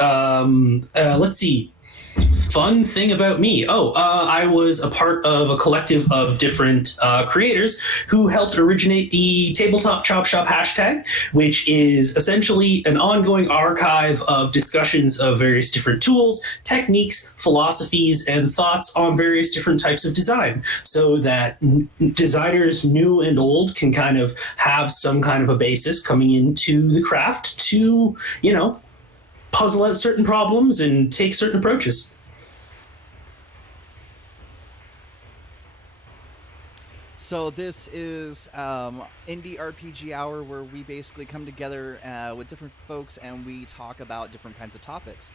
Let's see. Fun thing about me. I was a part of a collective of different creators who helped originate the Tabletop Chop Shop hashtag, which is essentially an ongoing archive of discussions of various different tools, techniques, philosophies, and thoughts on various different types of design, so that designers new and old can kind of have some kind of a basis coming into the craft to, puzzle out certain problems and take certain approaches. So this is Indie RPG Hour, where we basically come together with different folks and we talk about different kinds of topics.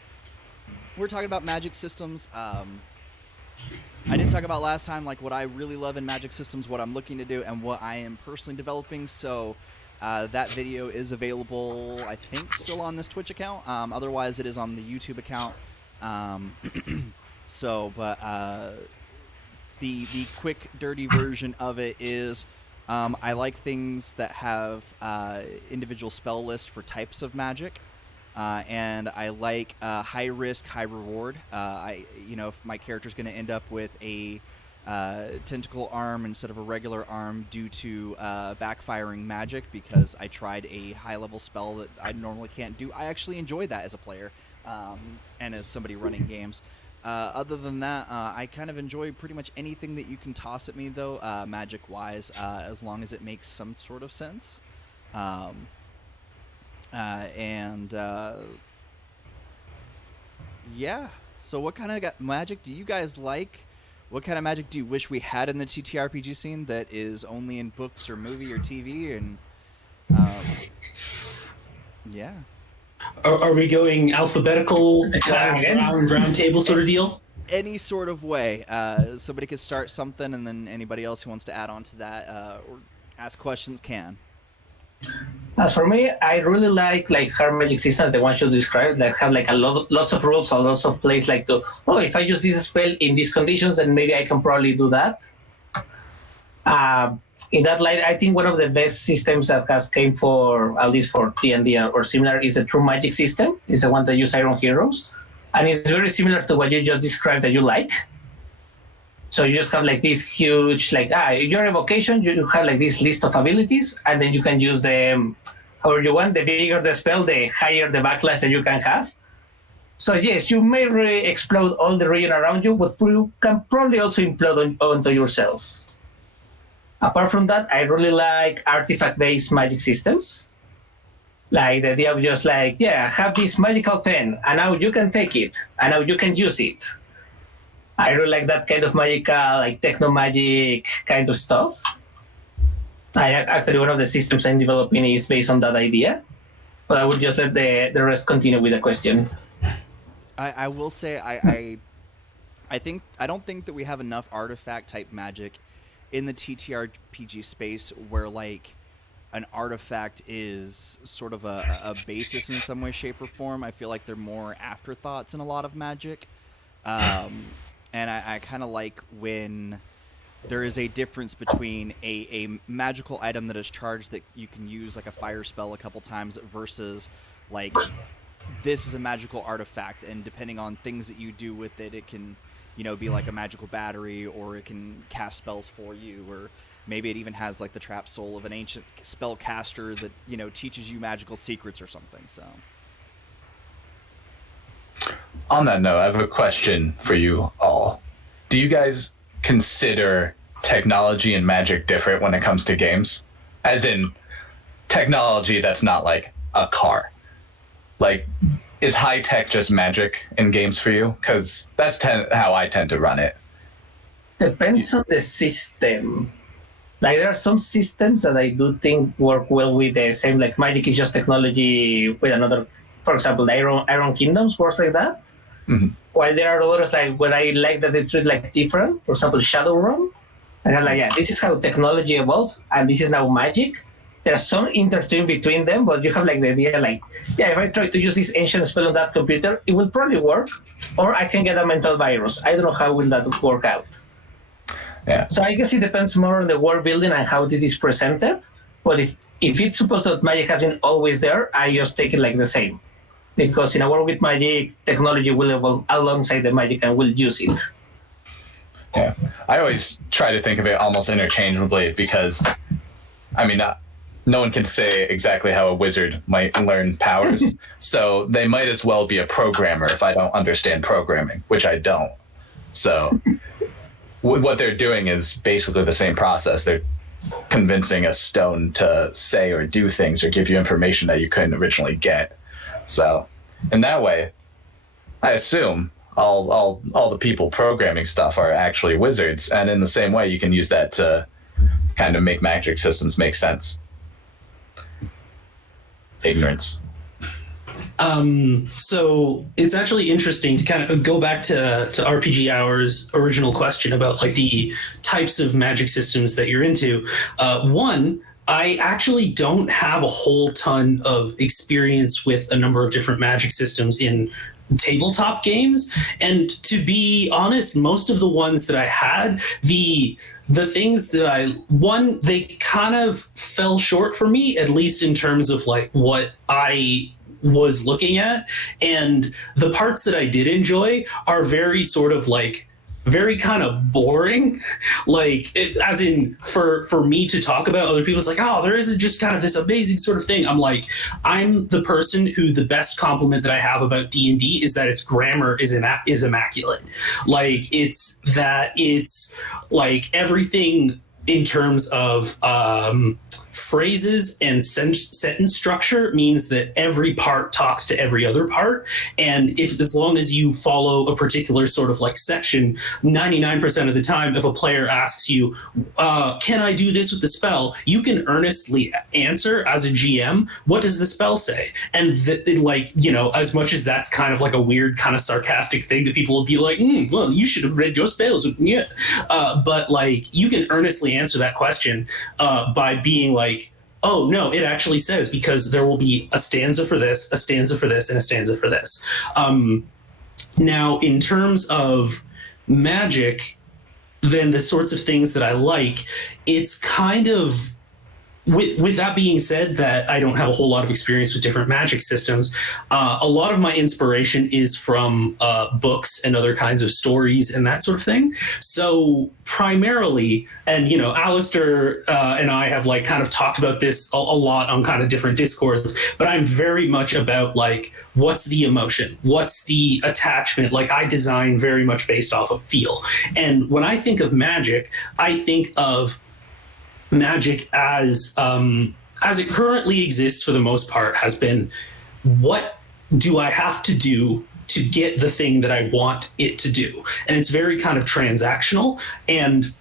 We're talking about magic systems. I did talk about last time like what I really love in magic systems, what I'm looking to do, and what I am personally developing. So that video is available, I think, still on this Twitch account. Otherwise, it is on the YouTube account. The quick, dirty version of it is I like things that have individual spell lists for types of magic, and I like high risk, high reward. If my character's going to end up with a tentacle arm instead of a regular arm due to backfiring magic because I tried a high level spell that I normally can't do, I actually enjoy that as a player and as somebody running games. Other than that, I kind of enjoy pretty much anything that you can toss at me, though, magic-wise, as long as it makes some sort of sense. Yeah. So what kind of magic do you guys like? What kind of magic do you wish we had in the TTRPG scene that is only in books or movie or TV? And yeah. Are we going alphabetical, round table sort of deal? Any sort of way. Somebody could start something, and then anybody else who wants to add on to that or ask questions can. As for me, I really like hard magic systems, the ones you described, that have lots of rules or lots of plays, if I use this spell in these conditions, then maybe I can probably do that. In that light, I think one of the best systems that has came for, at least for D&D or similar, is the True Magic system. It's the one that uses Iron Heroes. And it's very similar to what you just described that you like. So you just have this huge, your evocation, you have this list of abilities, and then you can use them however you want. The bigger the spell, the higher the backlash that you can have. So yes, you may really explode all the region around you, but you can probably also implode onto yourself. Apart from that, I really like artifact-based magic systems. Like the idea of just have this magical pen, and now you can take it, and now you can use it. I really like that kind of magical, techno-magic kind of stuff. Actually, one of the systems I'm developing is based on that idea. But I would just let the rest continue with the question. I will say I don't think that we have enough artifact-type magic in the TTRPG space where an artifact is sort of a basis in some way, shape, or form. I feel like they're more afterthoughts in a lot of magic. And I kind of like when there is a difference between a magical item that is charged that you can use like a fire spell a couple times versus this is a magical artifact, and depending on things that you do with it, it can be like a magical battery, or it can cast spells for you, or maybe it even has the trap soul of an ancient spellcaster that teaches you magical secrets or something. So on that note, I have a question for you all. Do you guys consider technology and magic different when it comes to games? As in technology that's not a car. Is high tech just magic in games for you? Because that's how I tend to run it. Depends on the system. There are some systems that I do think work well with the same, magic is just technology with another. For example, the Iron Kingdoms works like that. Mm-hmm. While there are others where I like that they treat different. For example, Shadowrun. I have this is how technology evolved, and this is now magic. There's some intertwine between them, but you have the idea if I try to use this ancient spell on that computer, it will probably work, or I can get a mental virus. I don't know how will that work out. Yeah. So I guess it depends more on the world building and how it is presented. But if it's supposed that magic has been always there, I just take it the same. because in a world with magic, technology will evolve alongside the magic and will use it. Yeah, I always try to think of it almost interchangeably because, I mean, no one can say exactly how a wizard might learn powers, so they might as well be a programmer if I don't understand programming, which I don't. So what they're doing is basically the same process. They're convincing a stone to say or do things or give you information that you couldn't originally get. So in that way, I assume all the people programming stuff are actually wizards, and in the same way you can use that to kind of make magic systems make sense. Ignorance. So it's actually interesting to kind of go back to RPG Hour's original question about like the types of magic systems that you're into. One, I actually don't have a whole ton of experience with a number of different magic systems in tabletop games, and to be honest, most of the ones that I had, the things that they kind of fell short for me, at least in terms of like what I was looking at, and the parts that I did enjoy are very sort of like very kind of boring, like as in for me to talk about. Other people's like, oh, there isn't just kind of this amazing sort of thing. I'm like, I'm the person who the best compliment that I have about D&D is that its grammar is immaculate. Like it's like everything in terms of phrases and sentence structure means that every part talks to every other part, and as long as you follow a particular sort of like section, 99% of the time, if a player asks you, can I do this with the spell, you can earnestly answer as a GM, what does the spell say? And like, you know, as much as that's kind of like a weird kind of sarcastic thing that people will be like, well, you should have read your spells. Yeah. But like you can earnestly answer that question by being like, oh no, it actually says, because there will be a stanza for this, a stanza for this, and a stanza for this. Now, in terms of magic, then the sorts of things that I like, it's kind of, with that being said, that I don't have a whole lot of experience with different magic systems, a lot of my inspiration is from books and other kinds of stories and that sort of thing. So primarily, and you know, Alastor and I have like kind of talked about this a lot on kind of different discords, but I'm very much about like, what's the emotion? What's the attachment? Like I design very much based off of feel. And when I think of magic, I think of magic as it currently exists for the most part has been, what do I have to do to get the thing that I want it to do? And it's very kind of transactional, and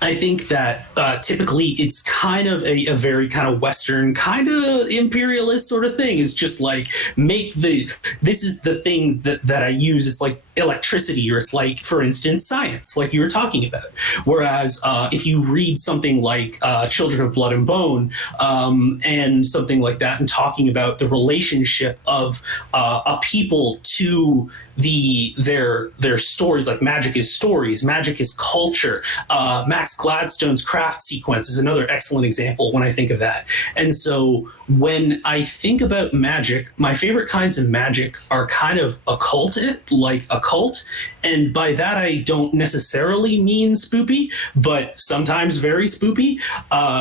I think that typically it's kind of a very kind of Western, kind of imperialist sort of thing. It's just like, this is the thing that I use. It's like electricity, or it's like, for instance, science, like you were talking about. Whereas if you read something like Children of Blood and Bone and something like that, and talking about the relationship of a people to their stories, like magic is stories, magic is culture. Max Gladstone's craft sequence is another excellent example when I think of that. And so when I think about magic, my favorite kinds of magic are kind of occulted, like occult. And by that, I don't necessarily mean spoopy, but sometimes very spoopy,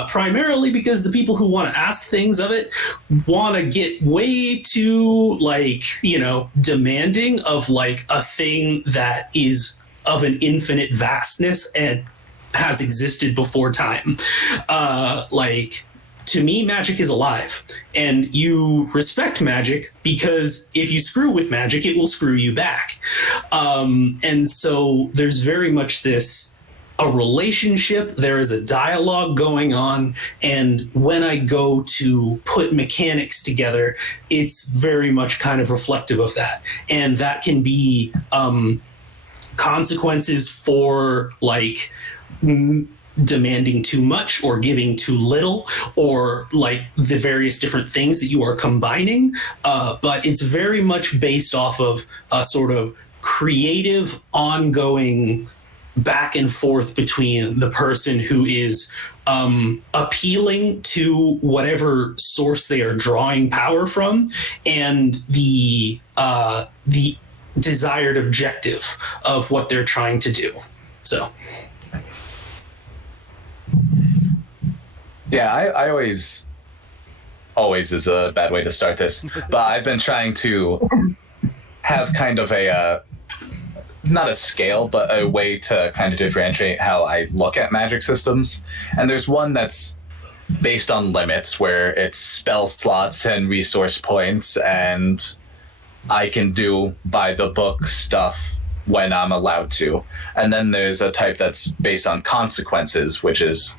primarily because the people who want to ask things of it want to get way too, like, you know, demanding of like a thing that is of an infinite vastness and has existed before time. Like, to me, magic is alive, and you respect magic because if you screw with magic, it will screw you back. And so there's very much a relationship, there is a dialogue going on, and when I go to put mechanics together, it's very much kind of reflective of that. And that can be consequences for like demanding too much or giving too little, or like the various different things that you are combining. But it's very much based off of a sort of creative, ongoing back and forth between the person who is appealing to whatever source they are drawing power from, and the desired objective of what they're trying to do. So, yeah, I always is a bad way to start this, but I've been trying to have kind of a not a scale, but a way to kind of differentiate how I look at magic systems. And there's one that's based on limits, where it's spell slots and resource points, and I can do by the book stuff when I'm allowed to. And then there's a type that's based on consequences, which is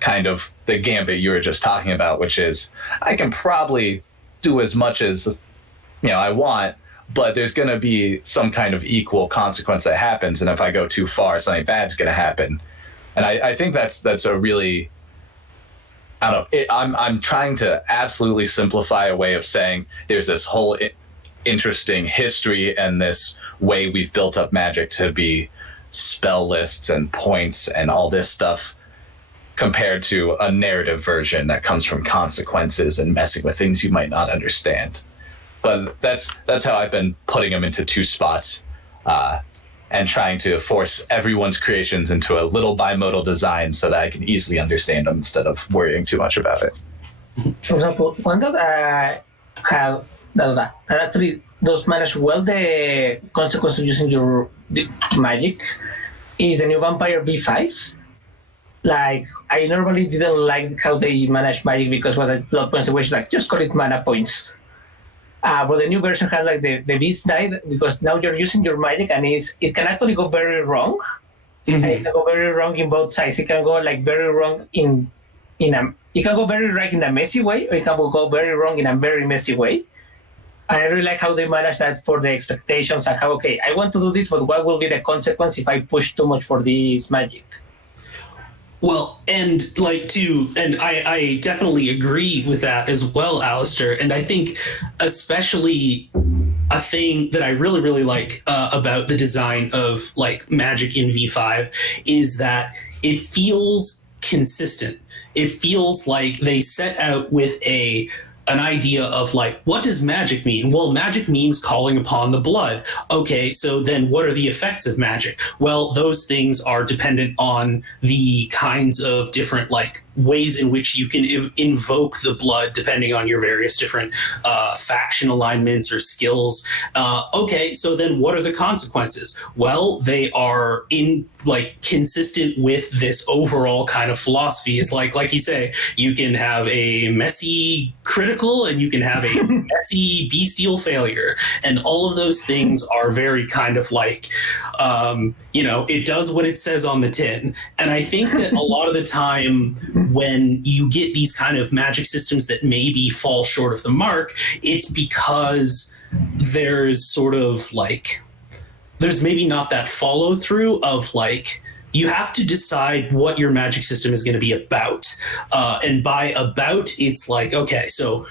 kind of the gambit you were just talking about, which is I can probably do as much as I want, but there's going to be some kind of equal consequence that happens, and if I go too far, something bad's going to happen. And I think that's a really, I don't know. I'm trying to absolutely simplify a way of saying there's this whole interesting history and this way we've built up magic to be spell lists and points and all this stuff, compared to a narrative version that comes from consequences and messing with things you might not understand. But that's how I've been putting them into two spots, and trying to force everyone's creations into a little bimodal design so that I can easily understand them instead of worrying too much about it. For example, one that I have that actually does manage well the consequences of using your magic is the new Vampire V5. Like, I normally didn't like how they manage magic because what a lot of points which like just call it mana points. But the new version has like the beast die, because now you're using your magic and it can actually go very wrong. Mm-hmm. And it can go very wrong in both sides. It can go like very wrong it can go very right in a messy way, or it can go very wrong in a very messy way. And I really like how they manage that for the expectations and how, okay, I want to do this, but what will be the consequence if I push too much for this magic? Well, and I definitely agree with that as well, Alastor. And I think especially a thing that I really, really like about the design of like magic in V5 is that it feels consistent. It feels like they set out with an idea of like, what does magic mean? Well, magic means calling upon the blood. Okay, so then what are the effects of magic? Well, those things are dependent on the kinds of different like ways in which you can invoke the blood depending on your various different faction alignments or skills. Okay, so then what are the consequences? Well, they are consistent with this overall kind of philosophy. It's like you say, you can have a messy critical and you can have a messy bestial failure, and all of those things are very kind of like it does what it says on the tin. And I think that a lot of the time when you get these kind of magic systems that maybe fall short of the mark, it's because there's maybe not that follow through of like, you have to decide what your magic system is going to be about. And by about, it's like, okay, so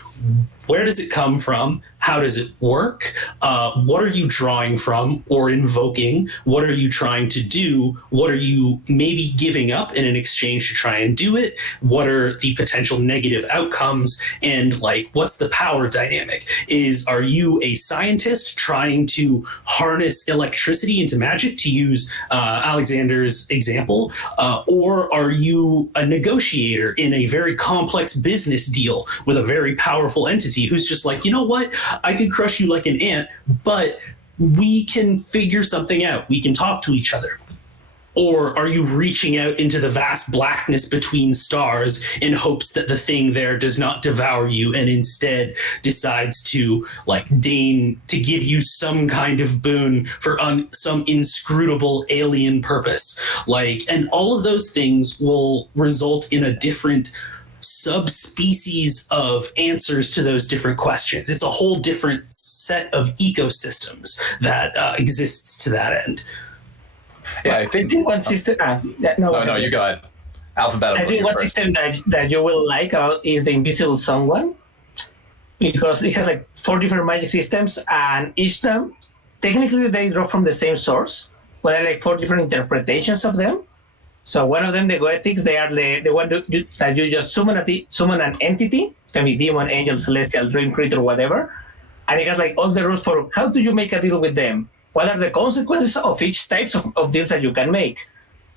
where does it come from? How does it work? What are you drawing from or invoking? What are you trying to do? What are you maybe giving up in an exchange to try and do it? What are the potential negative outcomes? And like, what's the power dynamic? Are you a scientist trying to harness electricity into magic, to use Alexander's example? Or are you a negotiator in a very complex business deal with a very powerful entity who's just like, you know what? I could crush you like an ant, but we can figure something out. We can talk to each other. Or are you reaching out into the vast blackness between stars in hopes that the thing there does not devour you and instead decides to deign to give you some kind of boon for some inscrutable alien purpose? And all of those things will result in a different subspecies of answers to those different questions. It's a whole different set of ecosystems that exists to that end. Yeah, I think one system. No, you go ahead. Alphabetical. I think one system that you will like is the Invisible Someone, because it has 4 different magic systems, and each time, technically, they draw from the same source, but I like 4 different interpretations of them. So one of them, the goetics, they are the one that you just summon an entity, can be demon, angel, celestial, dream creature, whatever, and it has like all the rules for how do you make a deal with them, what are the consequences of each types of deals that you can make,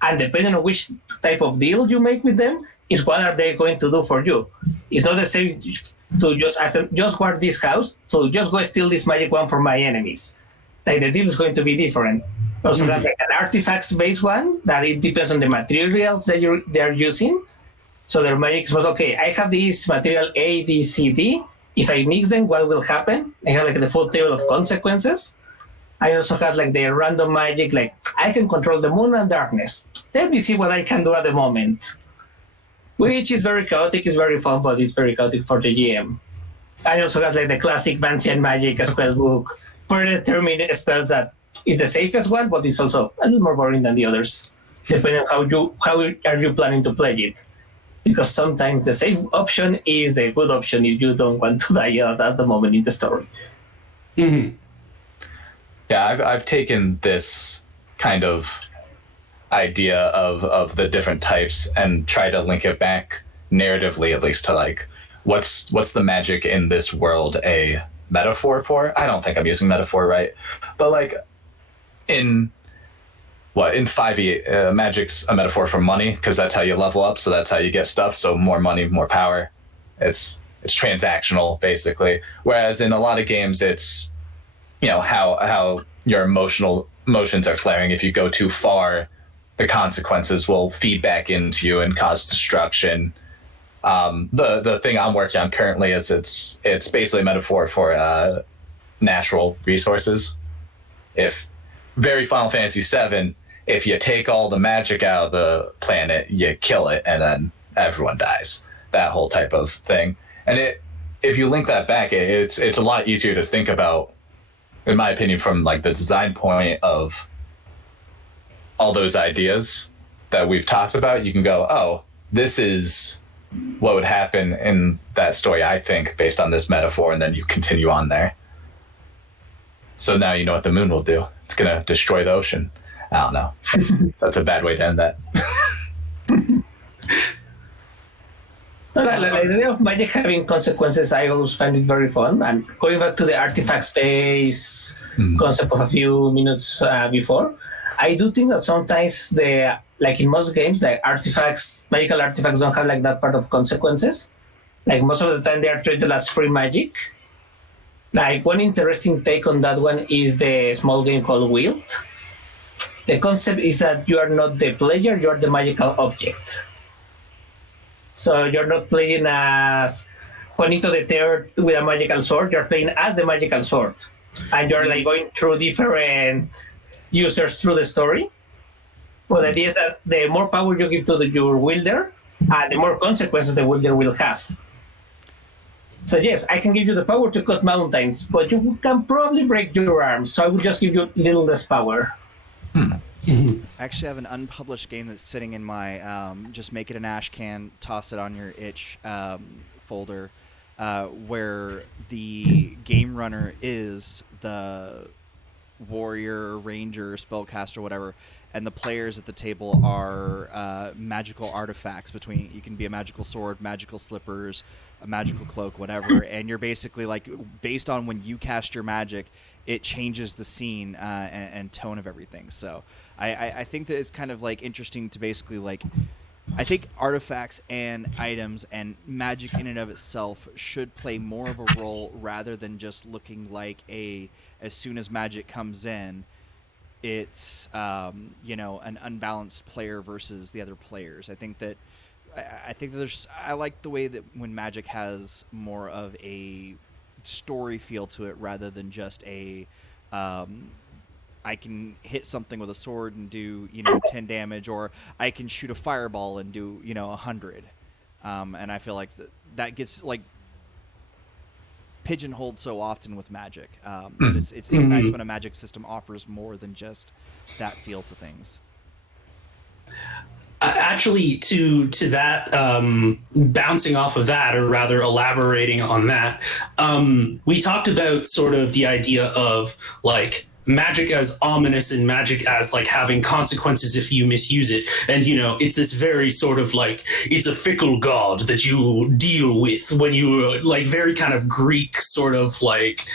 and depending on which type of deal you make with them is what are they going to do for you. It's not the same to just ask them, just guard this house, so just go steal this magic one from my enemies. Like the deal is going to be different. Also have like an artifacts based one that it depends on the materials that they're using. So their magic is okay, I have this material A, B, C, D. If I mix them, what will happen? I have like the full table of consequences. I also have like the random magic, like I can control the moon and darkness. Let me see what I can do at the moment. Which is very chaotic, it's very fun, but it's very chaotic for the GM. I also have like the classic Vancian magic spell book, predetermined spells that is the safest one, but it's also a little more boring than the others, depending on how are you planning to play it. Because sometimes the safe option is the good option if you don't want to die out at the moment in the story. Mm-hmm. Yeah, I've taken this kind of idea of the different types and try to link it back narratively, at least, to like what's the magic in this world a metaphor for. I don't think I'm using metaphor right, but like in 5e, magic's a metaphor for money because that's how you level up, so that's how you get stuff. So more money, more power. It's transactional basically. Whereas in a lot of games, it's how your emotions are flaring. If you go too far, the consequences will feed back into you and cause destruction. The thing I'm working on currently is it's basically a metaphor for natural resources. If very Final Fantasy VII, if you take all the magic out of the planet, you kill it, and then everyone dies. That whole type of thing. And if you link that back, it's a lot easier to think about, in my opinion, from like the design point of all those ideas that we've talked about. You can go, oh, this is what would happen in that story, I think, based on this metaphor, and then you continue on there. So now you know what the moon will do. It's going to destroy the ocean. I don't know. That's a bad way to end that. The idea of magic having consequences, I always find it very fun. And going back to the artifact space concept of a few minutes before, I do think that sometimes like in most games, the magical artifacts don't have like that part of consequences. Like most of the time they are treated as free magic. Like one interesting take on that one is the small game called Wield. The concept is that you are not the player, you are the magical object. So you're not playing as Juanito the Third with a magical sword, you're playing as the magical sword. And you're like going through different users through the story. Well, the idea is that the more power you give to your wielder, the more consequences the wielder will have. So yes, I can give you the power to cut mountains, but you can probably break your arms, so I will just give you a little less power. I actually have an unpublished game that's sitting in my just make it an ash can, toss it on your itch folder, where the game runner is the warrior, ranger, spellcaster, whatever, and the players at the table are magical artifacts. You can be a magical sword, magical slippers, a magical cloak, whatever, and you're basically like, based on when you cast your magic, it changes the scene and tone of everything. So I think that it's kind of like interesting to basically like, I think artifacts and items and magic in and of itself should play more of a role rather than just looking like as soon as magic comes in, it's an unbalanced player versus the other players. I think that I like the way that when magic has more of a story feel to it rather than just I can hit something with a sword and do 10 damage, or I can shoot a fireball and do 100. And I feel like that gets like pigeonholed so often with Magic. It's nice when a Magic system offers more than just that feel to things. Actually, to that, bouncing off of that, or rather elaborating on that, we talked about sort of the idea of like magic as ominous and magic as like having consequences if you misuse it. And, you know, it's this very sort of like, it's a fickle god that you deal with when you like very kind of Greek sort of like,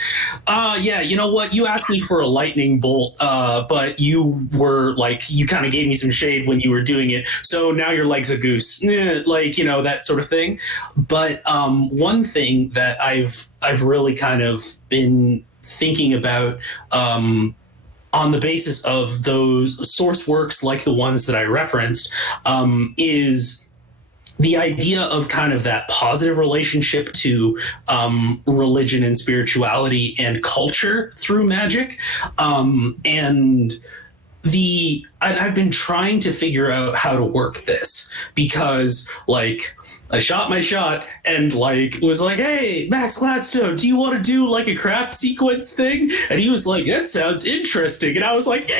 yeah, you know what? You asked me for a lightning bolt, but you were like, you kind of gave me some shade when you were doing it. So now your leg's a goose, like, you know, that sort of thing. But one thing that I've really kind of been thinking about on the basis of those source works like the ones that I referenced is the idea of kind of that positive relationship to religion and spirituality and culture through magic. And I've been trying to figure out how to work this because like I shot my shot and like was like, hey, Max Gladstone, do you want to do like a craft sequence thing? And he was like, that sounds interesting. And I was like,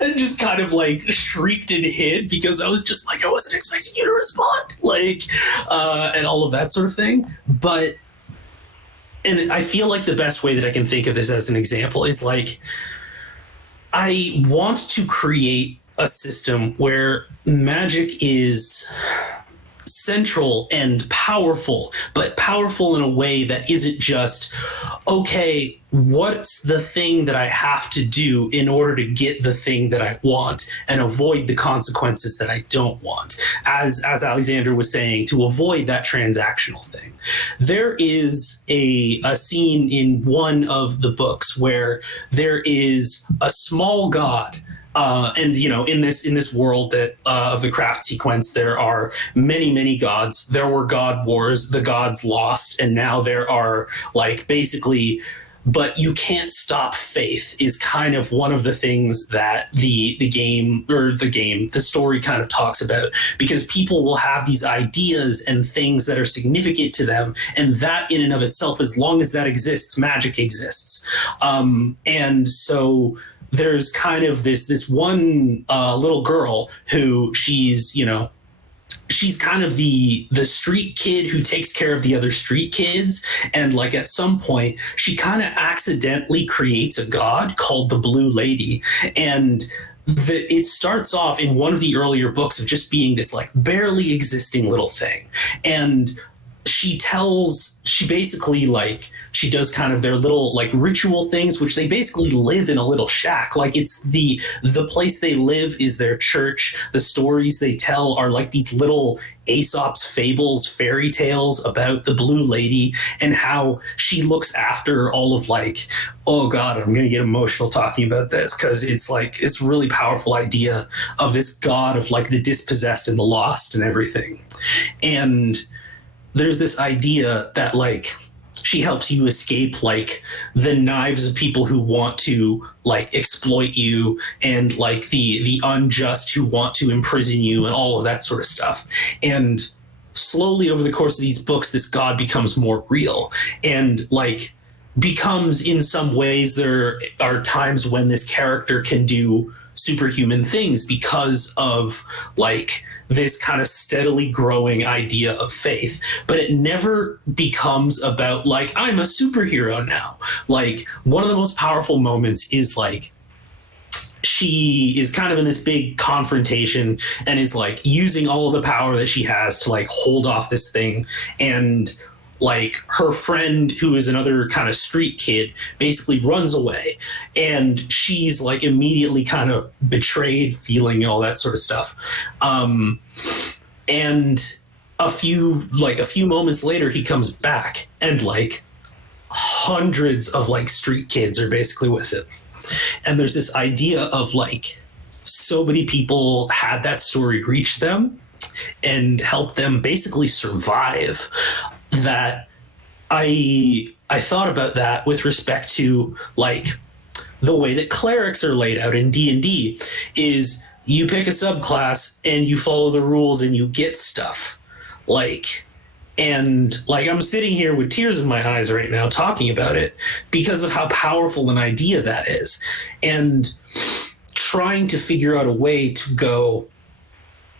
and just kind of like shrieked and hid because I was just like, I wasn't expecting you to respond, like, and all of that sort of thing. But, and I feel like the best way that I can think of this as an example is like, I want to create a system where magic is central and powerful, but powerful in a way that isn't just, okay, what's the thing that I have to do in order to get the thing that I want and avoid the consequences that I don't want? As Alexander was saying, to avoid that transactional thing. There is a scene in one of the books where there is a small god. And you know, in this world that of the craft sequence, there are many gods. There were god wars. The gods lost, and now there are like basically. But you can't stop faith is kind of one of the things that the story kind of talks about, because people will have these ideas and things that are significant to them, and that in and of itself, as long as that exists, magic exists, and so. There's kind of this one little girl who she's kind of the street kid who takes care of the other street kids. And like at some point she kind of accidentally creates a god called the Blue Lady. And it starts off in one of the earlier books of just being this like barely existing little thing. And she basically like she does kind of their little like ritual things, which they basically live in a little shack. Like it's the place they live is their church. The stories they tell are like these little Aesop's fables, fairy tales about the Blue Lady and how she looks after all of like, oh God, I'm going to get emotional talking about this because it's like, it's a really powerful idea of this god of like the dispossessed and the lost and everything. And there's this idea that like she helps you escape like the knives of people who want to like exploit you and like the unjust who want to imprison you and all of that sort of stuff. And slowly over the course of these books, this god becomes more real and like becomes in some ways there are times when this character can do superhuman things because of like this kind of steadily growing idea of faith, but it never becomes about like, I'm a superhero now. Like one of the most powerful moments is like, she is kind of in this big confrontation and is like using all of the power that she has to like hold off this thing. And like her friend, who is another kind of street kid, basically runs away, and she's like immediately kind of betrayed, feeling all that sort of stuff. And a few moments later, he comes back, and like hundreds of like street kids are basically with him. And there's this idea of like so many people had that story reach them and help them basically survive. That I thought about that with respect to like the way that clerics are laid out in D&D is you pick a subclass and you follow the rules and you get stuff. Like, and like I'm sitting here with tears in my eyes right now talking about it because of how powerful an idea that is, and trying to figure out a way to go,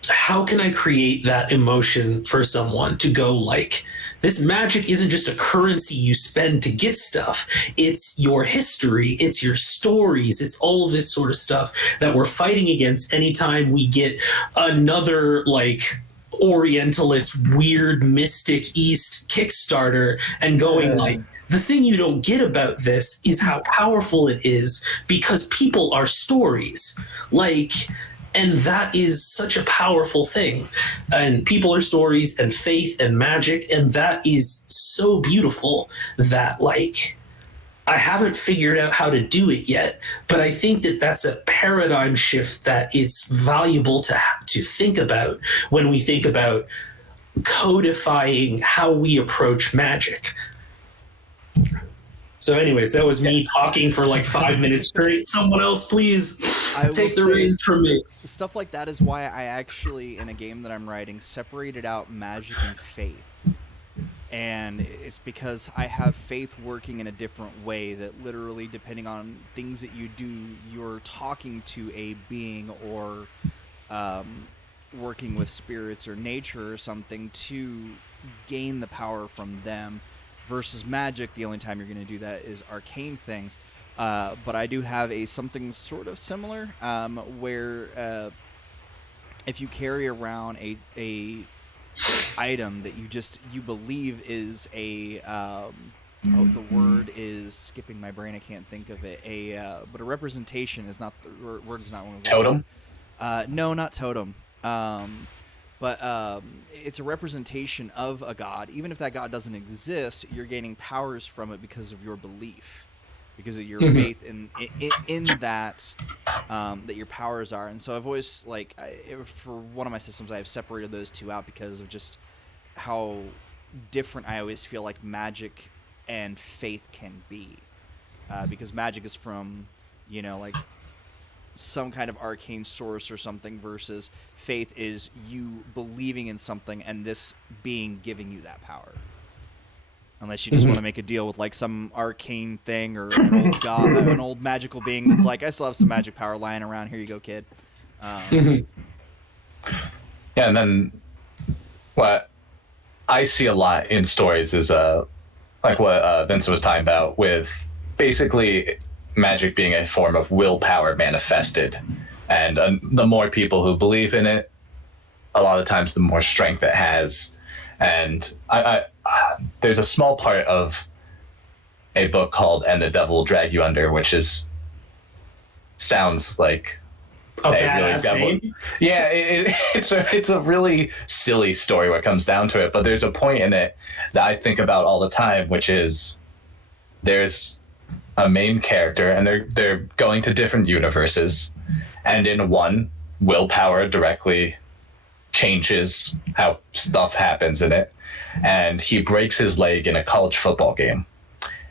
how can I create that emotion for someone to go like, this magic isn't just a currency you spend to get stuff. It's your history, it's your stories, it's all of this sort of stuff that we're fighting against anytime we get another like Orientalist, weird, mystic East Kickstarter and going like, the thing you don't get about this is how powerful it is because people are stories. Like, and that is such a powerful thing. And people are stories and faith and magic. And that is so beautiful that, like, I haven't figured out how to do it yet, but I think that that's a paradigm shift that it's valuable to think about when we think about codifying how we approach magic. So anyways, that was me talking for like 5 minutes straight. Someone else, please take the reins from me. Stuff like that is why I actually, in a game that I'm writing, separated out magic and faith. And it's because I have faith working in a different way that literally, depending on things that you do, you're talking to a being or working with spirits or nature or something to gain the power from them. Versus magic, the only time you're going to do that is arcane things. But I do have something sort of similar where if you carry around a item that you believe is the word is skipping my brain. I can't think of it. But a representation is not the word is not one. Totem? No, not totem. But it's a representation of a god. Even if that god doesn't exist, you're gaining powers from it because of your belief, because of your faith in that that your powers are. And so I've always for one of my systems, I have separated those two out because of just how different I always feel like magic and faith can be. Because magic is from some kind of arcane source or something, versus faith is you believing in something and this being giving you that power. Unless you just want to make a deal with like some arcane thing or an old god, an old magical being that's like, I still have some magic power lying around. Here you go, kid. Yeah, and then what I see a lot in stories is like what Vincent was talking about with basically magic being a form of willpower manifested, and the more people who believe in it, a lot of times the more strength it has. And I there's a small part of a book called "And the Devil Will Drag You Under," which sounds like a badass name. Yeah, it's a really silly story when it comes down to it. But there's a point in it that I think about all the time, which is there's a main character, and they're going to different universes, and in one, willpower directly changes how stuff happens in it, and he breaks his leg in a college football game,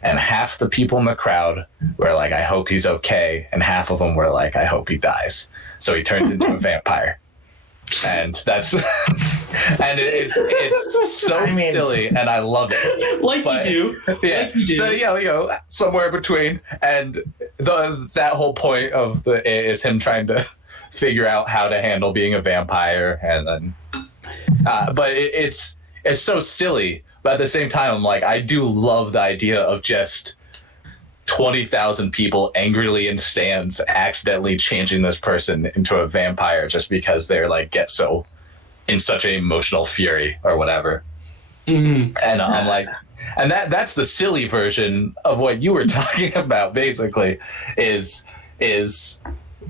and half the people in the crowd were like, I hope he's okay, and half of them were like, I hope he dies. So he turns into a vampire. And that's and it's so silly, and I love it. Yeah. Like you do. So somewhere between, and that whole point of is him trying to figure out how to handle being a vampire, and then but it's so silly, but at the same time I'm like, I do love the idea of just 20,000 people angrily in stands accidentally changing this person into a vampire just because they're like get so in such an emotional fury or whatever. And I'm like, and that's the silly version of what you were talking about, basically, is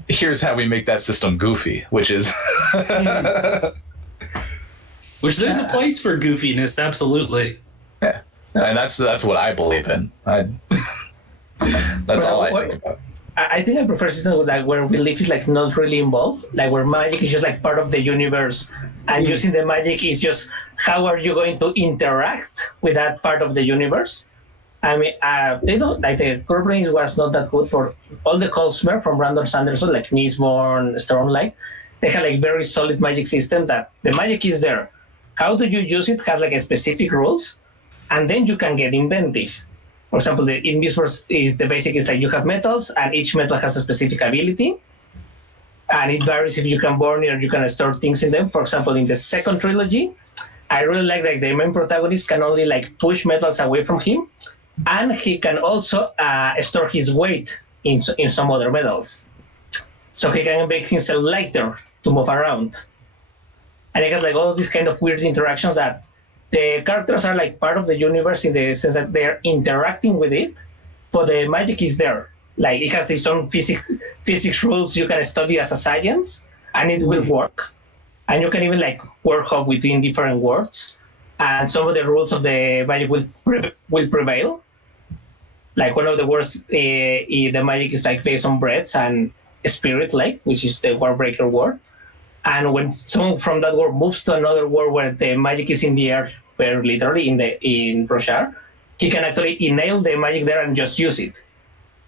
here's how we make that system goofy, which is which there's a place for goofiness, absolutely. Yeah. And that's what I believe in. That's all I think about. I think I prefer systems like where belief is like not really involved, like where magic is just like part of the universe, and using the magic is just how are you going to interact with that part of the universe. I mean, they don't like the core brains was not that good for all the Colsmer from Brandon Sanderson, like Nisborn, Stormlight. They have like very solid magic system that the magic is there. How do you use it has like a specific rules, and then you can get inventive. For example, in this verse is the basic is like you have metals, and each metal has a specific ability. and it varies if you can burn it or you can store things in them. For example, in the second trilogy, I really like the main protagonist can only like push metals away from him, and he can also store his weight in some other metals, so he can make himself lighter to move around. And I got like all these kind of weird interactions that the characters are like part of the universe in the sense that they're interacting with it, but the magic is there. Like it has its own physics rules you can study as a science, and it will work. And you can even like work between different words, and some of the rules of the magic will prevail. Like one of the words, the magic is like based on breaths and spirit, like which is the warbreaker word. And when someone from that word moves to another word where the magic is in the air, very literally in Roshar, he can actually inhale the magic there and just use it.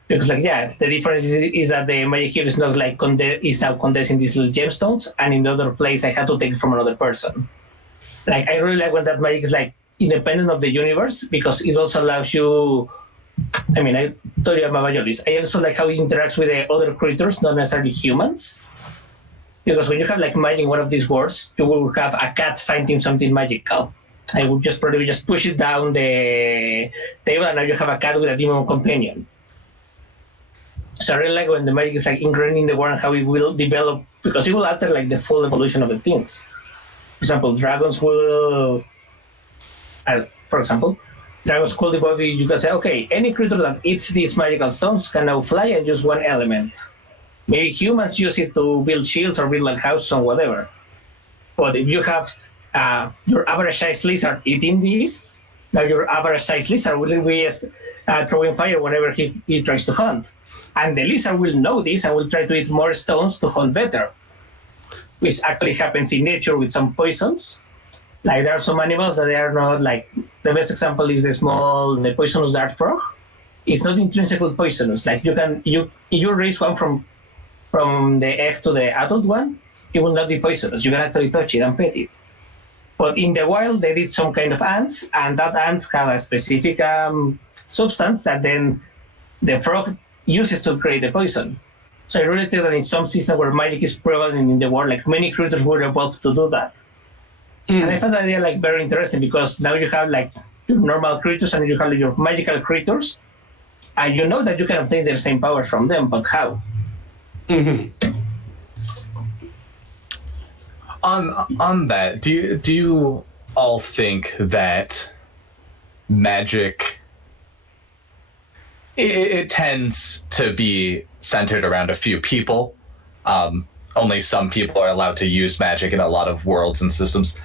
Because like the difference is that the magic here is not like is now condensing these little gemstones, and in the other place I had to take it from another person. Like I really like when that magic is like independent of the universe, because it also allows you. I mean, I told you I'm a biologist. I also like how it interacts with the other creatures, not necessarily humans. Because when you have like magic in one of these words, you will have a cat finding something magical. I would just probably just push it down the table, and now you have a cat with a demon companion. So I really like when the magic is like ingrained in the world and how it will develop, because it will alter like the full evolution of the things. For example, dragons will, for example, dragons could evolve. You can say, okay, any creature that eats these magical stones can now fly and use one element. Maybe humans use it to build shields or build like houses or whatever. But if you have your average size lizard eating these, now your average size lizard will be throwing fire whenever he tries to hunt. And the lizard will know this and will try to eat more stones to hunt better, which actually happens in nature with some poisons. Like there are some animals that they are not like, the best example is the poisonous dart frog. It's not intrinsically poisonous. Like you raise one from the egg to the adult one, it will not be poisonous. You can actually touch it and pet it. But in the wild, they did some kind of ants, and that ants have a specific substance that then the frog uses to create the poison. So I really think that in some system where magic is prevalent in the world, like many creatures were evolved to do that. And I found that idea like very interesting, because now you have like your normal creatures and you have your magical creatures, and you know that you can obtain the same powers from them, but how? Mm-hmm. On that, do you all think that magic it tends to be centered around a few people? Only some people are allowed to use magic in a lot of worlds and systems.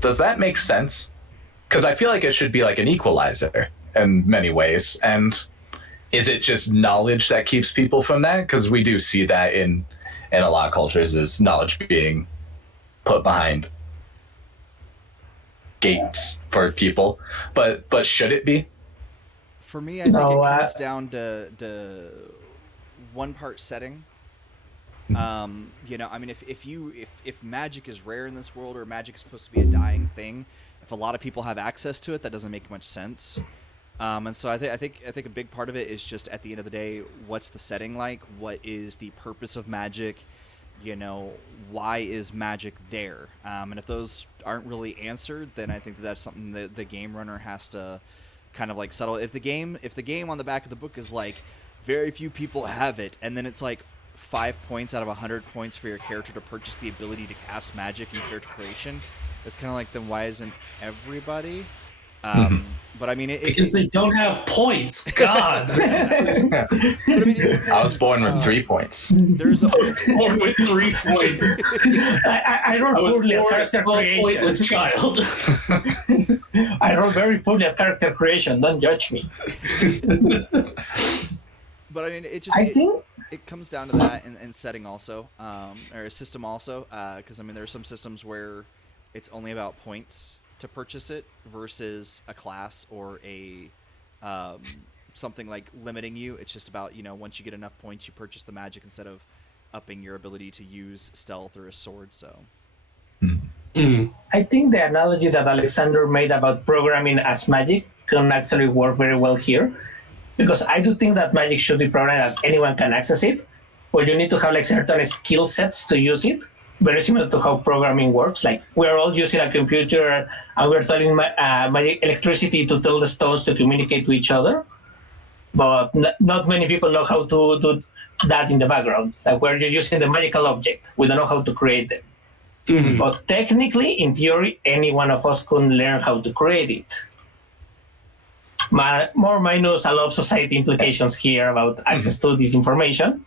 Does that make sense? Because I feel like it should be like an equalizer in many ways. And is it just knowledge that keeps people from that? Because we do see that in a lot of cultures, is knowledge being put behind gates for people. But should it be? For me, I think it comes down to one part setting. I mean, if magic is rare in this world, or magic is supposed to be a dying thing, if a lot of people have access to it, that doesn't make much sense. And so I think a big part of it is just, at the end of the day, what's the setting like? What is the purpose of magic? Why is magic there? And if those aren't really answered, then I think that's something that the game runner has to kind of like settle. If the game on the back of the book is like, very few people have it, and then it's like 5 points out of 100 points for your character to purchase the ability to cast magic in character creation, it's kind of like, then why isn't everybody? But I mean, because they don't have points. God. But I mean, I was born with 3 points. There's born with 3 points. I wrote poorly at character creation. Pointless child. I wrote very poorly at character creation. Don't judge me. But I mean, it comes down to that and setting also, or a system also, because I mean, there are some systems where it's only about points to purchase it versus a class or a something like limiting you. It's just about, once you get enough points, you purchase the magic instead of upping your ability to use stealth or a sword. So I think the analogy that Alexander made about programming as magic can actually work very well here, because I do think that magic should be programmed that anyone can access it. but you need to have like certain skill sets to use it. Very similar to how programming works. Like we're all using a computer and we're telling my electricity to tell the stones to communicate to each other. But not many people know how to do that in the background. Like we're just using the magical object. We don't know how to create them. Mm-hmm. But technically, in theory, any one of us can learn how to create it. More or minus a lot of society implications here about access to this information.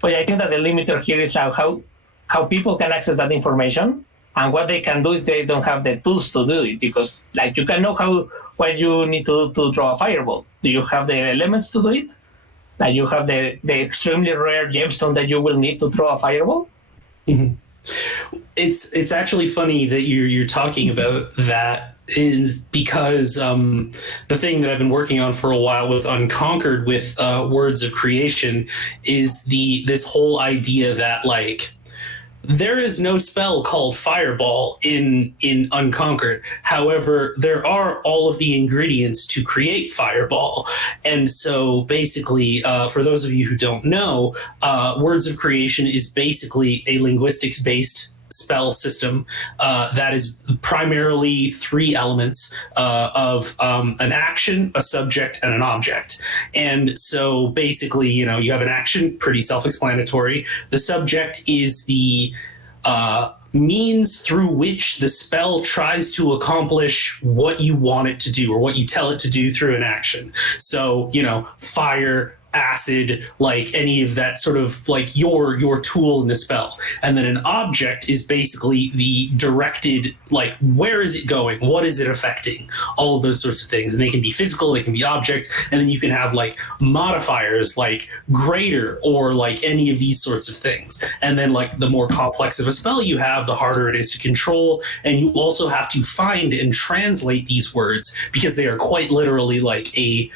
But I think that the limiter here is how people can access that information and what they can do if they don't have the tools to do it. Because like you can know what you need to draw a fireball. Do you have the elements to do it? Like you have the extremely rare gemstone that you will need to draw a fireball? Mm-hmm. It's actually funny that you're talking about that, is because the thing that I've been working on for a while with Unconquered with Words of Creation is this whole idea that like there is no spell called Fireball in Unconquered. However, there are all of the ingredients to create Fireball. And so basically, for those of you who don't know, Words of Creation is basically a linguistics-based spell system that is primarily 3 elements of an action, a subject, and an object. And so basically, you have an action, pretty self-explanatory. The subject is the means through which the spell tries to accomplish what you want it to do or what you tell it to do through an action. So, fire, acid, like any of that sort of like your tool in the spell. And then an object is basically the directed, like where is it going, what is it affecting, all of those sorts of things. And they can be physical, they can be objects, and then you can have like modifiers like greater or like any of these sorts of things. And then like the more complex of a spell you have, the harder it is to control. And you also have to find and translate these words because they are quite literally like a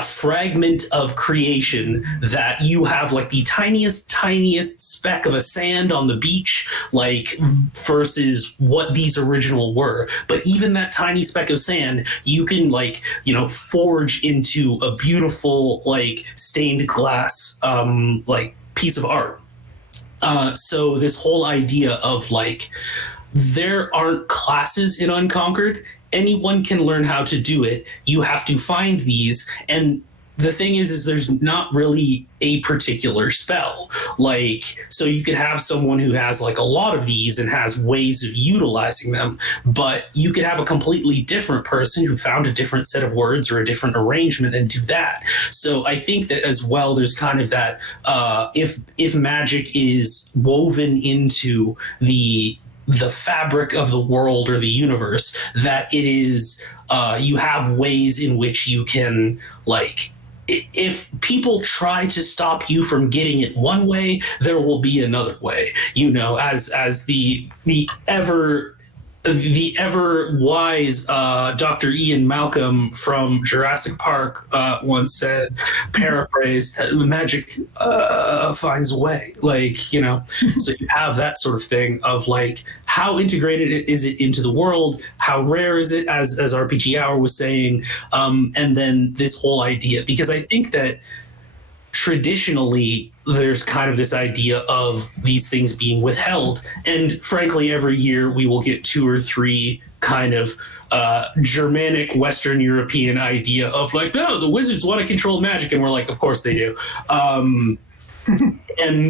fragment of creation that you have like the tiniest speck of a sand on the beach, like versus what these original were. But even that tiny speck of sand, you can like, forge into a beautiful like stained glass, like piece of art. So this whole idea of like, there aren't classes in Unconquered. Anyone can learn how to do it. You have to find these. And the thing is there's not really a particular spell. Like, so you could have someone who has like a lot of these and has ways of utilizing them, but you could have a completely different person who found a different set of words or a different arrangement and do that. So I think that as well, there's kind of that, if magic is woven into the fabric of the world or the universe, that it is you have ways in which you can, like, if people try to stop you from getting it one way, there will be another way, as the ever wise Dr. Ian Malcolm from Jurassic Park once said, paraphrased, magic finds a way. Like, so you have that sort of thing of like, how integrated is it into the world? How rare is it, as RPGHour was saying? And then this whole idea, because I think that traditionally there's kind of this idea of these things being withheld, and frankly every year we will get 2 or 3 kind of Germanic Western European idea of like, no, the wizards want to control magic, and we're like, of course they do. And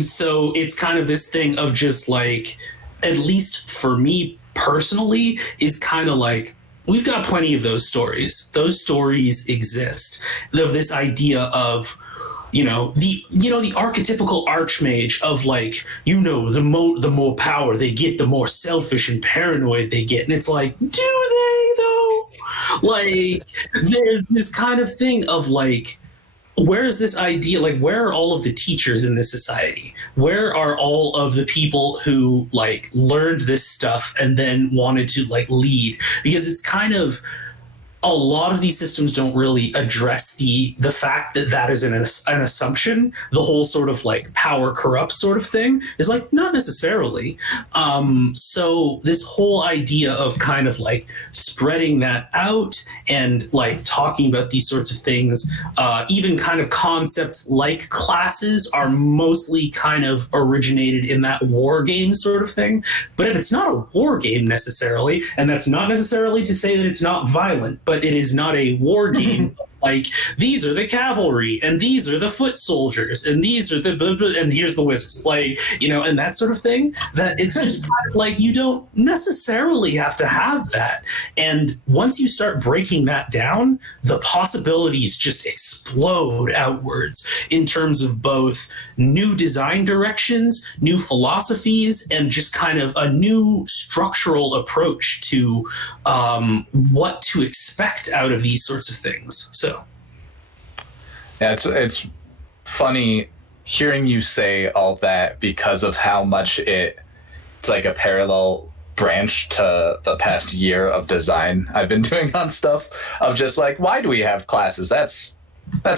so it's kind of this thing of just like, at least for me personally, is kind of like, we've got plenty of those stories. Those stories exist, of this idea of the archetypical archmage of like, the more power they get, the more selfish and paranoid they get. And it's like, do they though? Like, there's this kind of thing of like, where is this idea? Like, where are all of the teachers in this society? Where are all of the people who like learned this stuff and then wanted to like lead? Because it's kind of a lot of these systems don't really address the fact that that is an assumption. The whole sort of like power corrupts sort of thing is like not necessarily. So this whole idea of kind of like spreading that out and like talking about these sorts of things, even kind of concepts like classes are mostly kind of originated in that war game sort of thing. But if it's not a war game necessarily, and that's not necessarily to say that it's not violent, but it is not a war game. Like, these are the cavalry, and these are the foot soldiers, and these are the, and here's the wizards, like, you know, and that sort of thing. That it's just kind of like, you don't necessarily have to have that. And once you start breaking that down, the possibilities just explode outwards in terms of both new design directions, new philosophies, and just kind of a new structural approach to what to expect out of these sorts of things. So yeah, it's funny hearing you say all that because of how much it's like a parallel branch to the past year of design I've been doing on stuff of just like, why do we have classes? That's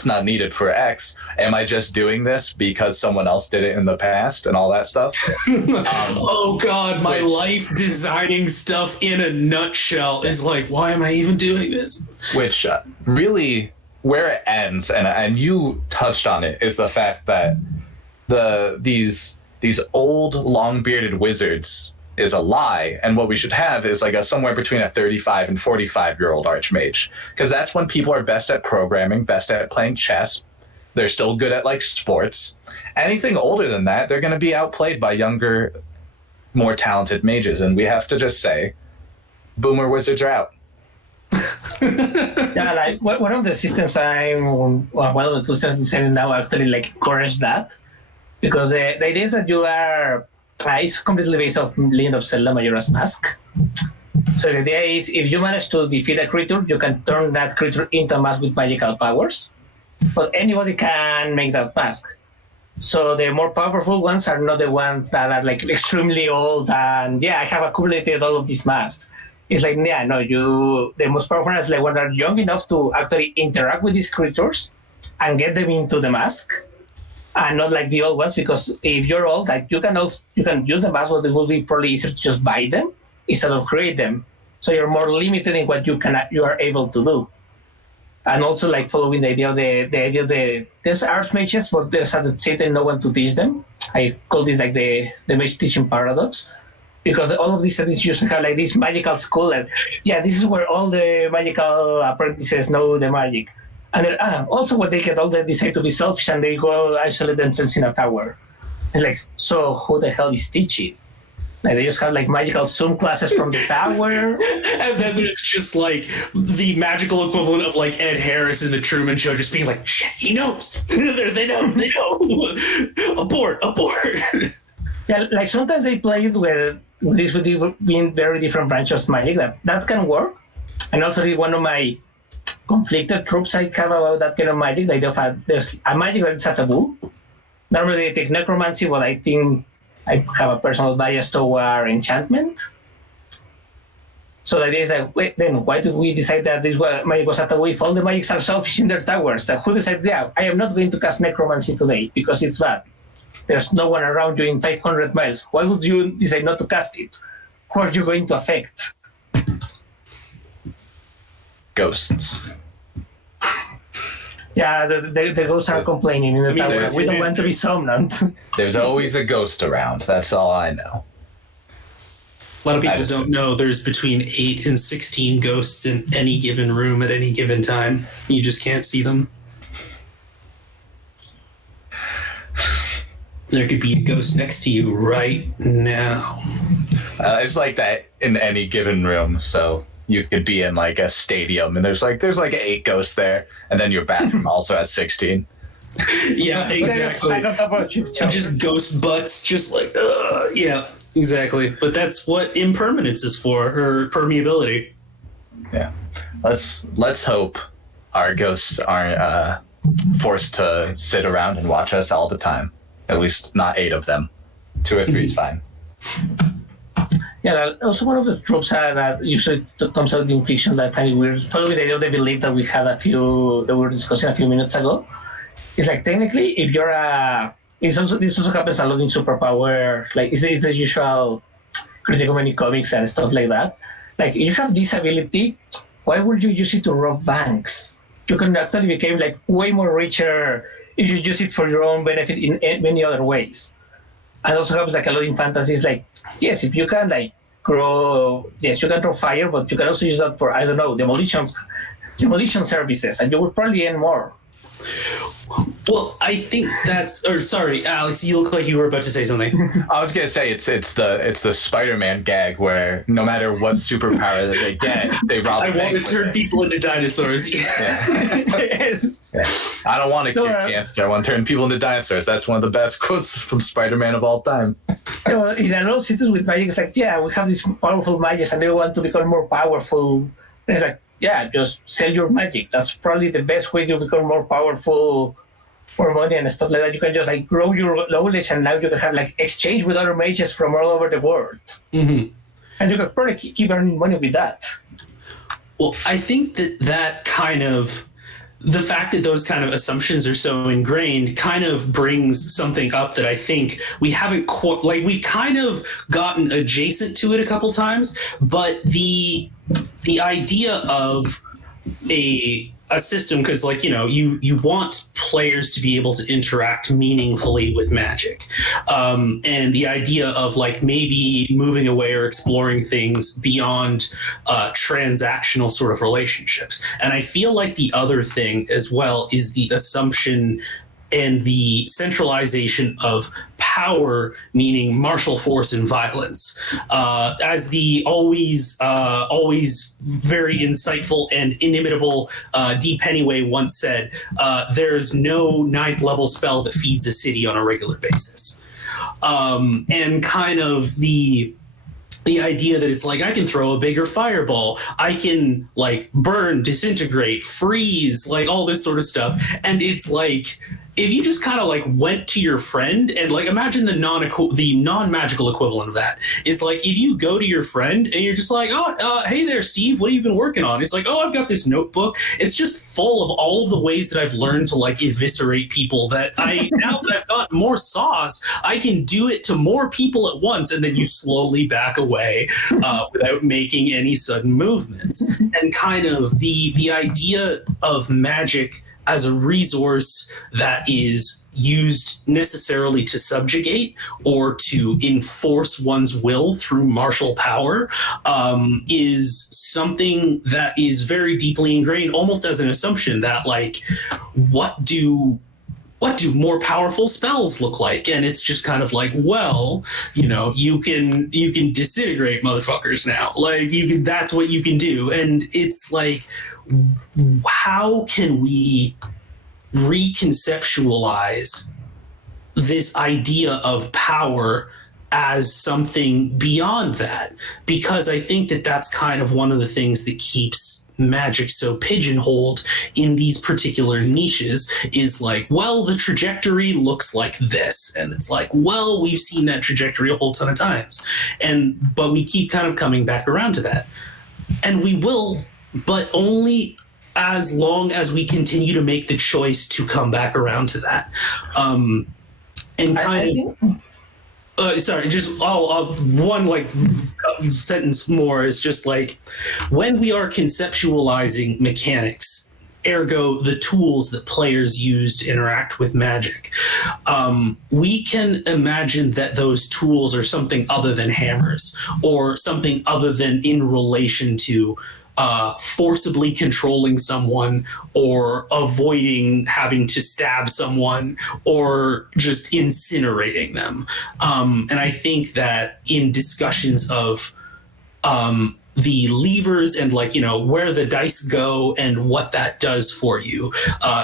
not needed for X. Am I just doing this because someone else did it in the past and all that stuff? Oh God, my life designing stuff in a nutshell is like, why am I even doing this? Which really, where it ends, and you touched on it, is the fact that these old long-bearded wizards is a lie, and what we should have is like a somewhere between a 35 and 45-year-old archmage, because that's when people are best at programming, best at playing chess. They're still good at like sports. Anything older than that, they're going to be outplayed by younger, more talented mages, and we have to just say, boomer wizards are out. Yeah, like one of the systems one of the two systems designing now actually like encourage that, because the idea is that you are it's completely based off Legend of Zelda Majora's Mask. So the idea is, if you manage to defeat a creature, you can turn that creature into a mask with magical powers, but anybody can make that mask. So the more powerful ones are not the ones that are like extremely old and I have accumulated all of these masks. It's like, the most powerful ones like ones that are young enough to actually interact with these creatures and get them into the mask, and not like the old ones, because if you're old, like you can use the mask, but it will be probably easier to just buy them instead of create them. So you're more limited in what you are able to do. And also like following the idea of there's archmages, but there's at the same time no one to teach them. I call this like the mage teaching paradox, because all of these settings usually have like this magical school that, this is where all the magical apprentices know the magic. And then, also when they get older, they decide to be selfish and they go isolate themselves in a tower. It's like, so who the hell is teaching? Like, they just have like magical Zoom classes from the tower. And then there's just like the magical equivalent of like Ed Harris in the Truman Show just being like, shit, he knows. they know. Abort. Yeah, like sometimes they play with this would be very different branches of magic that can work. And also one of my conflicted tropes I have about that kind of magic, the idea of there's a magic that's a taboo. Normally they take necromancy, but I think I have a personal bias toward enchantment. So the idea is like, wait, then why did we decide that this magic was a taboo if all the magics are selfish in their towers? So who decided, I am not going to cast necromancy today because it's bad. There's no one around you in 500 miles. Why would you decide not to cast it? Who are you going to affect? Ghosts. Yeah, the ghosts are complaining in the tower. We don't want to be summoned. There's always a ghost around. That's all I know. A lot of people don't know there's between 8 and 16 ghosts in any given room at any given time. You just can't see them. There could be a ghost next to you right now. It's like that in any given room. So you could be in like a stadium and there's like 8 ghosts there, and then your bathroom also has 16. Yeah, exactly. Just ghost butts, just like, yeah, exactly. But that's what impermanence is for, or permeability. Yeah. Let's hope our ghosts aren't forced to sit around and watch us all the time. At least not 8 of them. 2 or 3 is fine. Yeah, also one of the tropes that usually comes out in fiction that I find it weird, following the idea of the belief that that we were discussing a few minutes ago. It's like technically, if you're a, this also happens a lot in superpower. Like it's the usual critique of many comics and stuff like that. Like you have this ability, why would you use it to rob banks? You can actually become like way more richer if you use it for your own benefit in many other ways. And also happens like a lot in fantasies. Like yes, if you can like grow, yes, you can throw fire, but you can also use that for I don't know demolition services, and you will probably earn more. Well, I think that's. Or sorry, Alex, you look like you were about to say something. I was gonna say it's the Spider-Man gag where no matter what superpower that they get, they rob. I want to turn people into dinosaurs. Yeah. Yes. Yeah. I don't want to cure cancer. I want to turn people into dinosaurs. That's one of the best quotes from Spider-Man of all time. In a lot of systems with magic, it's like, yeah, we have these powerful magics and they want to become more powerful. And it's like, yeah, just sell your magic. That's probably the best way to become more powerful, more money and stuff like that. You can just like grow your knowledge and now you can have like exchange with other mages from all over the world. Mm-hmm. And you can probably keep earning money with that. Well, I think that kind of, the fact that those kind of assumptions are so ingrained kind of brings something up that I think we haven't quite, like we've kind of gotten adjacent to it a couple times, but the idea of a system, because like, you know, you want players to be able to interact meaningfully with magic, and the idea of like maybe moving away or exploring things beyond transactional sort of relationships. And I feel like the other thing as well is the assumption and the centralization of power, meaning martial force and violence. As the always very insightful and inimitable D. Pennyway once said, there's no ninth level spell that feeds a city on a regular basis. And kind of the idea that it's like, I can throw a bigger fireball, I can like burn, disintegrate, freeze, like all this sort of stuff. And it's like, if you just kind of like went to your friend and like imagine the non-magical equivalent of that is like if you go to your friend and you're just like, hey there, Steve, what have you been working on? It's like, oh, I've got this notebook. It's just full of all of the ways that I've learned to like eviscerate people that now that I've got more sauce, I can do it to more people at once. And then you slowly back away without making any sudden movements. And kind of the idea of magic as a resource that is used necessarily to subjugate or to enforce one's will through martial power is something that is very deeply ingrained, almost as an assumption that like, what do more powerful spells look like? And it's just kind of like, well, you know, you can disintegrate motherfuckers now. Like that's what you can do. And it's like, how can we reconceptualize this idea of power as something beyond that? Because I think that that's kind of one of the things that keeps magic so pigeonholed in these particular niches is like, well, the trajectory looks like this. And it's like, well, we've seen that trajectory a whole ton of times. But we keep kind of coming back around to that. And we will, but only as long as we continue to make the choice to come back around to that. Sorry, just one like sentence more is just like, when we are conceptualizing mechanics, ergo the tools that players use to interact with magic, we can imagine that those tools are something other than hammers or something other than in relation to forcibly controlling someone or avoiding having to stab someone or just incinerating them. And I think that in discussions of the levers and like, you know, where the dice go and what that does for you,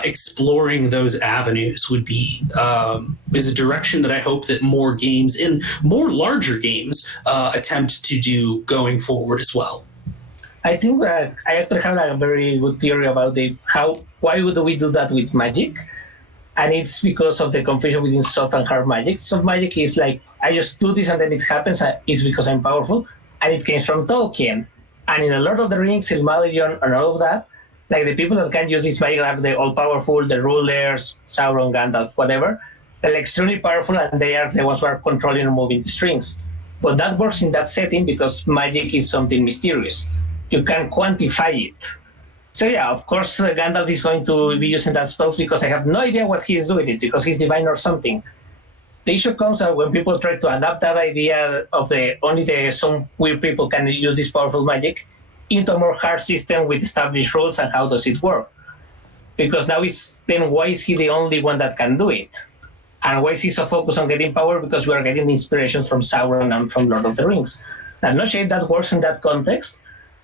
exploring those avenues would be is a direction that I hope that more games and more larger games attempt to do going forward as well. I think that I actually have like a very good theory about why would we do that with magic? And it's because of the confusion between soft and hard magic. Soft magic is like, I just do this and then it happens. It's because I'm powerful. and it came from Tolkien. And in a Lord of the Rings, Silmarillion, and all of that, like the people that can use this magic are the all-powerful, the rulers, Sauron, Gandalf, whatever. They're extremely powerful, and they are the ones who are controlling and moving the strings. But that works in that setting because magic is something mysterious. You can quantify it. So yeah, of course, Gandalf is going to be using that spells because I have no idea what he's doing it, because he's divine or something. The issue comes out when people try to adapt that idea of some weird people can use this powerful magic into a more hard system with established rules and how does it work. Because now then why is he the only one that can do it? And why is he so focused on getting power? Because we are getting the inspirations from Sauron and from Lord of the Rings. I'm not sure that works in that context,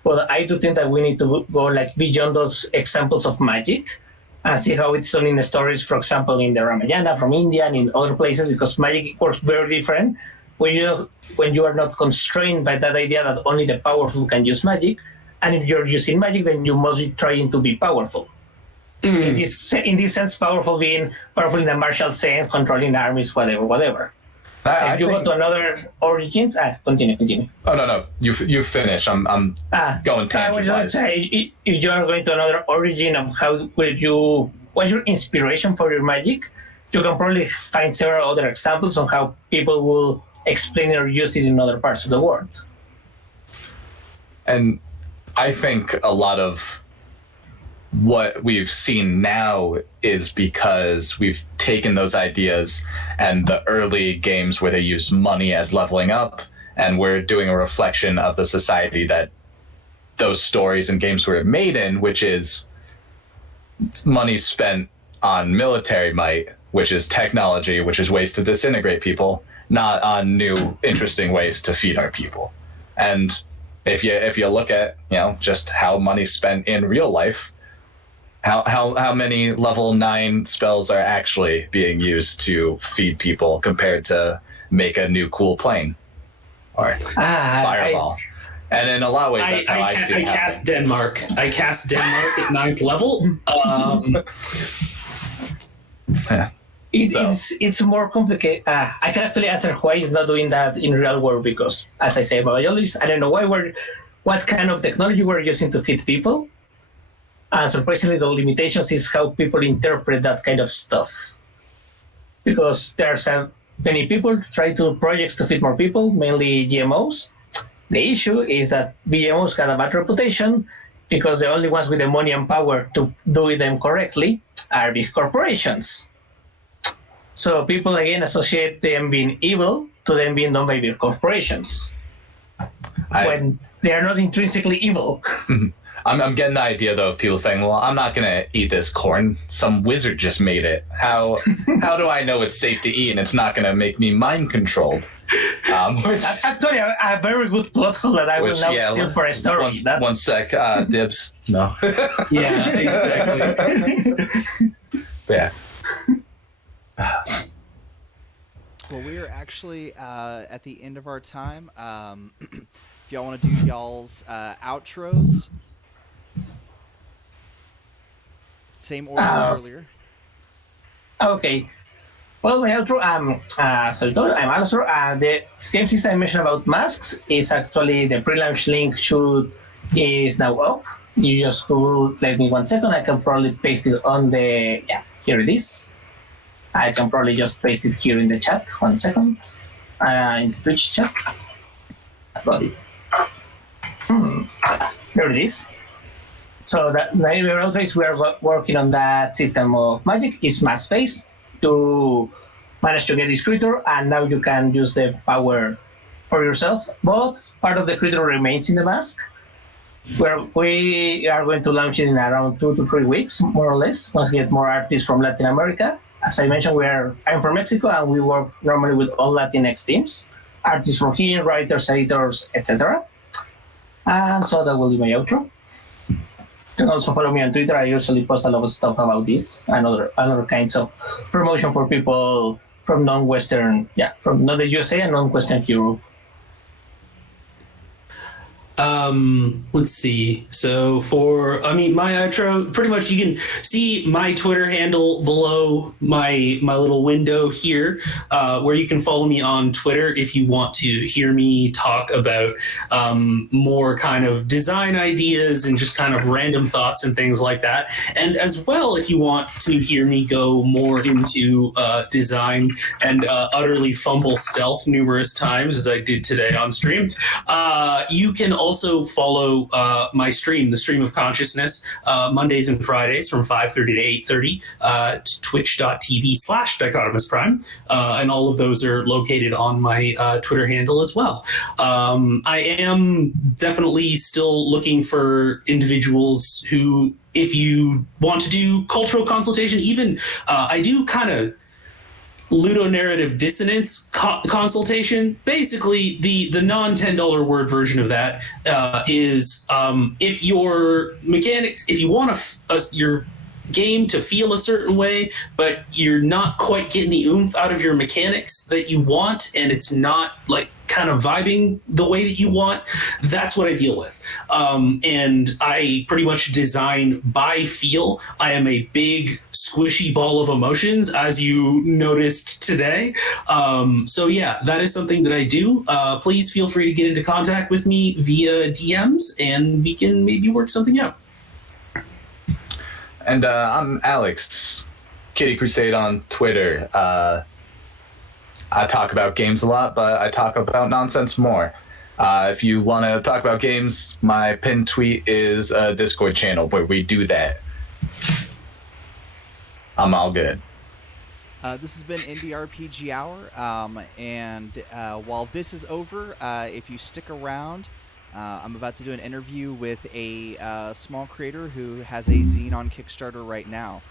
but I do think that we need to go like beyond those examples of magic and see how it's done in the stories, for example, in the Ramayana from India and in other places, because magic works very different when you are not constrained by that idea that only the powerful can use magic. And if you're using magic, then you must be trying to be powerful. In this sense, powerful being powerful in a martial sense, controlling armies, whatever. If you go to another origins, continue. Oh no, you finish. I'm going tangent wise. Say, if you are going to another origin of what's your inspiration for your magic, you can probably find several other examples on how people will explain or use it in other parts of the world. And I think a lot of what we've seen now is because we've taken those ideas and the early games where they use money as leveling up, and we're doing a reflection of the society that those stories and games were made in, which is money spent on military might, which is technology, which is ways to disintegrate people, not on new interesting ways to feed our people. And if you look at just how money's spent in real life, how many level 9 spells are actually being used to feed people compared to make a new cool plane or fireball? And in a lot of ways, that's how I see it. I cast Denmark. I cast Denmark at 9th level. Yeah. It's more complicated. I can actually answer why he's not doing that in real world, because, as I say about Yolis, I don't know what kind of technology we're using to feed people. And surprisingly, the limitations is how people interpret that kind of stuff. Because there's many people try to do projects to feed more people, mainly GMOs. The issue is that GMOs got a bad reputation because the only ones with the money and power to do them correctly are big corporations. So people again associate them being evil to them being done by big corporations when they are not intrinsically evil. I'm getting the idea though of people saying, "Well, I'm not gonna eat this corn. Some wizard just made it. How do I know it's safe to eat and it's not gonna make me mind controlled?" That's actually a very good plot hole that I will now steal for a story. One sec, dibs. No. Yeah, exactly. Yeah. Well, we are actually at the end of our time. If y'all want to do y'all's outros, same order as earlier. Okay. Well, my outro, I'm Alastor. The game system I mentioned about masks is actually the pre-launch link is now up. You just Google, let me 1 second. I can probably paste it on here it is. I can probably just paste it here in the chat. 1 second. In the Twitch chat. Got it. There it is. So the overall phase we are working on that system of magic is mask-based to manage to get this creature, and now you can use the power for yourself. But part of the creature remains in the mask. We are going to launch it in around 2 to 3 weeks, more or less, once we get more artists from Latin America. As I mentioned, I'm from Mexico, and we work normally with all Latinx teams, artists from here, writers, editors, etc. And so that will be my outro. You can also follow me on Twitter. I usually post a lot of stuff about this and other kinds of promotion for people from non-Western, from not the USA and non-Western Europe. Let's see. So my outro, pretty much you can see my Twitter handle below my little window here, where you can follow me on Twitter if you want to hear me talk about more kind of design ideas and just kind of random thoughts and things like that. And as well, if you want to hear me go more into design and utterly fumble stealth numerous times, as I did today on stream, you can also follow my stream, the Stream of Consciousness, Mondays and Fridays from 5:30 to 8:30 to twitch.tv/Dichotomous Prime. And all of those are located on my Twitter handle as well. I am definitely still looking for individuals who, if you want to do cultural consultation, even I do kind of ludonarrative dissonance consultation. Basically, the non-$10 word version of that is if your mechanics, if you want your game to feel a certain way, but you're not quite getting the oomph out of your mechanics that you want, and it's not like kind of vibing the way that you want, that's what I deal with. And I pretty much design by feel. I am a big squishy ball of emotions, as you noticed today. So yeah, that is something that I do. Please feel free to get into contact with me via DMs, and we can maybe work something out. And I'm Alex, Kitty Crusade on Twitter. I talk about games a lot, but I talk about nonsense more. If you want to talk about games, my pinned tweet is a Discord channel where we do that. I'm all good. This has been IndieRPGHour, and while this is over, if you stick around, I'm about to do an interview with a small creator who has a zine on Kickstarter right now.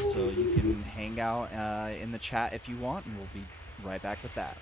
So you can hang out in the chat if you want, and we'll be right back with that.